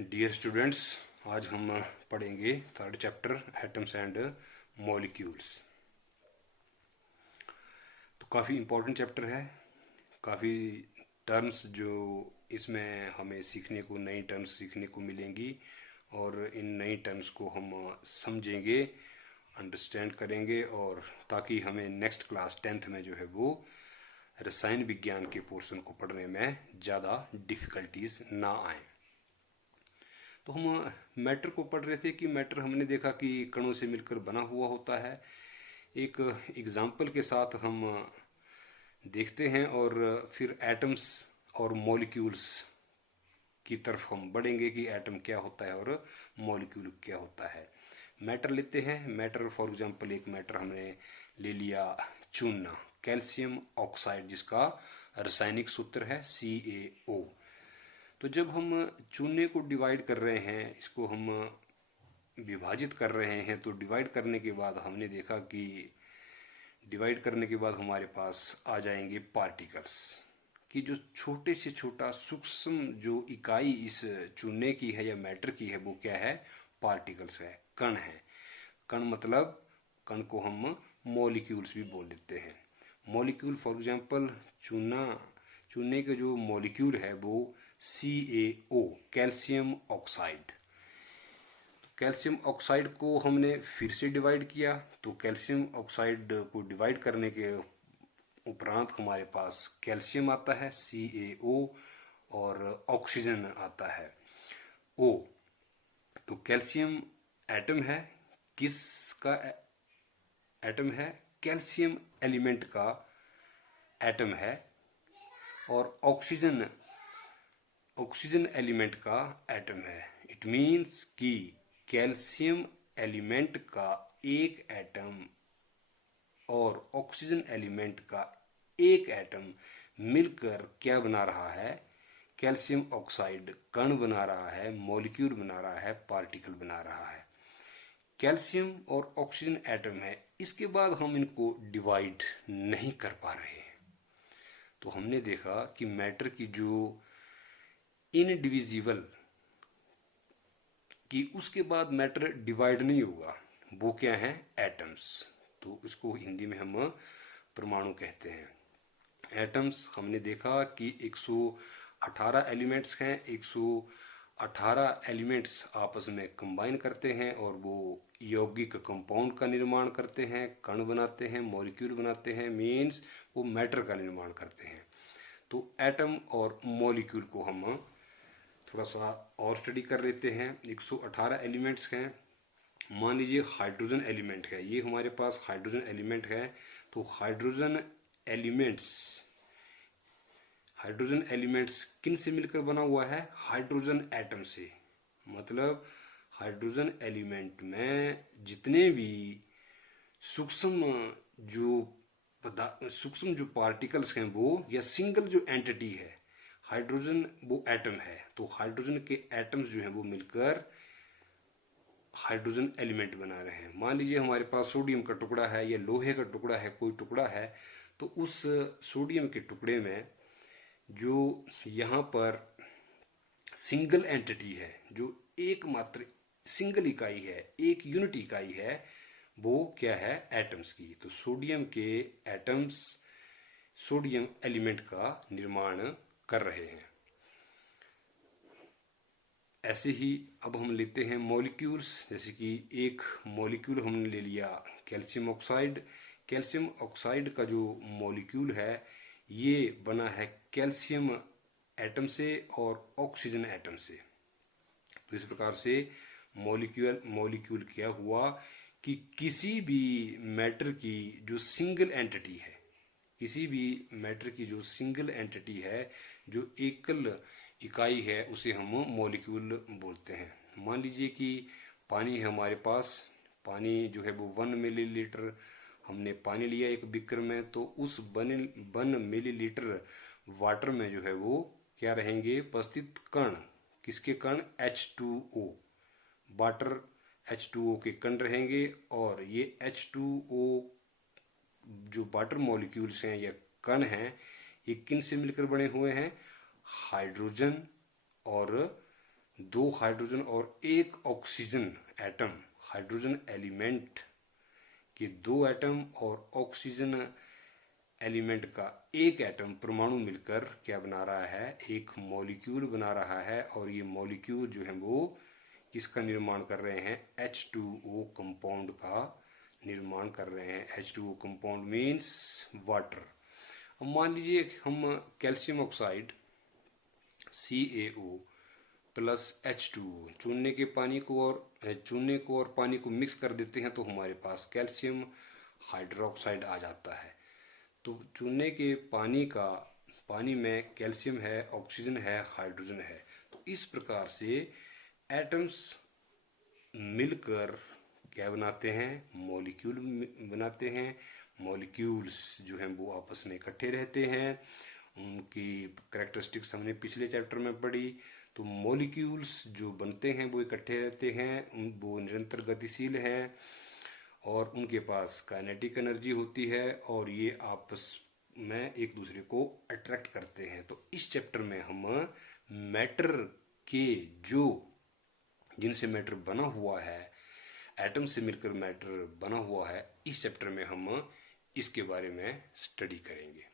Dear students, आज हम पढ़ेंगे third chapter atoms and molecules. तो काफ़ी इम्पोर्टेंट चैप्टर है। काफ़ी टर्म्स जो इसमें हमें सीखने को, नई टर्म्स सीखने को मिलेंगी और इन नई टर्म्स को हम समझेंगे, अंडरस्टैंड करेंगे, और ताकि हमें नेक्स्ट क्लास 10th में जो है वो रसायन विज्ञान के पोर्शन को पढ़ने में ज़्यादा डिफ़िकल्टीज ना आए। तो हम मैटर को पढ़ रहे थे कि मैटर हमने देखा कि कणों से मिलकर बना हुआ होता है। एक एग्जाम्पल के साथ हम देखते हैं और फिर एटम्स और मॉलिक्यूल्स की तरफ हम बढ़ेंगे कि एटम क्या होता है और मॉलिक्यूल क्या होता है। मैटर लेते हैं। मैटर फॉर एग्जांपल, एक मैटर हमने ले लिया चूना, कैल्शियम ऑक्साइड, जिसका रासायनिक सूत्र है CaO। तो जब हम चूने को डिवाइड कर रहे हैं, इसको हम विभाजित कर रहे हैं, तो डिवाइड करने के बाद हमने देखा कि डिवाइड करने के बाद हमारे पास आ जाएंगे पार्टिकल्स, कि जो छोटे से छोटा सूक्ष्म जो इकाई इस चूने की है या मैटर की है वो क्या है? पार्टिकल्स है, कण है। कण मतलब कण को हम मॉलिक्यूल्स भी बोल देते हैं। मॉलिक्यूल फॉर एग्जांपल चूने के जो मॉलिक्यूल है वो CaO, calcium oxide. Calcium oxide को हमने फिर से डिवाइड किया, तो कैल्शियम ऑक्साइड को डिवाइड करने के उपरांत हमारे पास कैल्शियम आता है CaO और ऑक्सीजन आता है O। तो कैल्शियम एटम है, किसका एटम है? कैल्शियम एलिमेंट का एटम है। और ऑक्सीजन एलिमेंट का एटम है। इट मीन्स कि कैल्शियम एलिमेंट का एक एटम और ऑक्सीजन एलिमेंट का एक एटम मिलकर क्या बना रहा है? कैल्शियम ऑक्साइड कण बना रहा है, मॉलिक्यूल बना रहा है, पार्टिकल बना रहा है। कैल्शियम और ऑक्सीजन एटम है। इसके बाद हम इनको डिवाइड नहीं कर पा रहे हैं। तो हमने देखा कि मैटर की जो इनडिविजिबल, कि उसके बाद मैटर डिवाइड नहीं होगा, वो क्या है? एटम्स। तो इसको हिंदी में हम परमाणु कहते हैं। एटम्स हमने देखा कि 118 एलिमेंट्स हैं। 118 एलिमेंट्स आपस में कंबाइन करते हैं और वो यौगिक कंपाउंड का निर्माण करते हैं, कण बनाते हैं, मॉलिक्यूल बनाते हैं, मीन्स वो मैटर का निर्माण करते हैं। तो एटम और मॉलिक्यूल को हम थोड़ा सा और स्टडी कर लेते हैं। 118 एलिमेंट्स हैं। मान लीजिए हाइड्रोजन एलिमेंट है, ये हमारे पास हाइड्रोजन एलिमेंट है। तो हाइड्रोजन एलिमेंट्स किन से मिलकर बना हुआ है? हाइड्रोजन एटम से। मतलब हाइड्रोजन एलिमेंट में जितने भी सूक्ष्म जो पार्टिकल्स हैं वो, या सिंगल जो एंटिटी है, हाइड्रोजन वो एटम है। तो हाइड्रोजन के एटम्स जो हैं वो मिलकर हाइड्रोजन एलिमेंट बना रहे हैं। मान लीजिए हमारे पास सोडियम का टुकड़ा है या लोहे का टुकड़ा है, कोई टुकड़ा है, तो उस सोडियम के टुकड़े में जो यहाँ पर सिंगल एंटिटी है, जो एकमात्र सिंगल इकाई है, एक यूनिट इकाई है, वो क्या है? एटम्स की। तो सोडियम के एटम्स सोडियम एलिमेंट का निर्माण कर रहे हैं। ऐसे ही अब हम लेते हैं मॉलिक्यूल्स। जैसे कि एक मॉलिक्यूल हमने ले लिया कैल्शियम ऑक्साइड। कैल्शियम ऑक्साइड का जो मॉलिक्यूल है ये बना है कैल्शियम एटम से और ऑक्सीजन एटम से। तो इस प्रकार से मॉलिक्यूल क्या हुआ कि किसी भी मैटर की जो सिंगल एंटिटी है, किसी भी मैटर की जो सिंगल एंटिटी है, जो एकल इकाई है, उसे हम मॉलिक्यूल बोलते हैं। मान लीजिए कि पानी है हमारे पास। पानी जो है वो 1 मिलीलीटर हमने पानी लिया एक बीकर में, तो उस 1 मिलीलीटर वाटर में जो है वो क्या रहेंगे? उपस्थित कण। किसके कण? H2O, वाटर H2O के कण रहेंगे। और ये H2O जो वाटर मॉलिक्यूल्स हैं या कण हैं, ये किन से मिलकर बने हुए हैं? हाइड्रोजन और दो हाइड्रोजन और एक ऑक्सीजन एटम, हाइड्रोजन एलिमेंट के दो एटम और ऑक्सीजन एलिमेंट का एक एटम परमाणु मिलकर क्या बना रहा है, एक मॉलिक्यूल बना रहा है। और ये मॉलिक्यूल जो है वो किसका निर्माण कर रहे हैं, H2O कंपाउंड का निर्माण कर रहे हैं। H2O compound means water. अब मान लीजिए हम calcium oxide CaO plus H2O चूने को और पानी को मिक्स कर देते हैं तो हमारे पास कैल्शियम हाइड्रोक्साइड आ जाता है। तो चूने के पानी में कैल्शियम है, ऑक्सीजन है, हाइड्रोजन है। तो इस प्रकार से एटम्स मिलकर क्या बनाते हैं, मॉलिक्यूल बनाते हैं। मॉलिक्यूल्स जो हैं वो आपस में इकट्ठे रहते हैं, उनकी कैरेक्टरिस्टिक्स हमने पिछले चैप्टर में पढ़ी। तो मॉलिक्यूल्स जो बनते हैं वो इकट्ठे रहते हैं, वो निरंतर गतिशील हैं और उनके पास काइनेटिक एनर्जी होती है और ये आपस में एक दूसरे को अट्रैक्ट करते हैं। तो इस चैप्टर में हम मैटर के जो जिनसे मैटर बना हुआ है, एटम से मिलकर मैटर बना हुआ है, इस चैप्टर में हम इसके बारे में स्टडी करेंगे।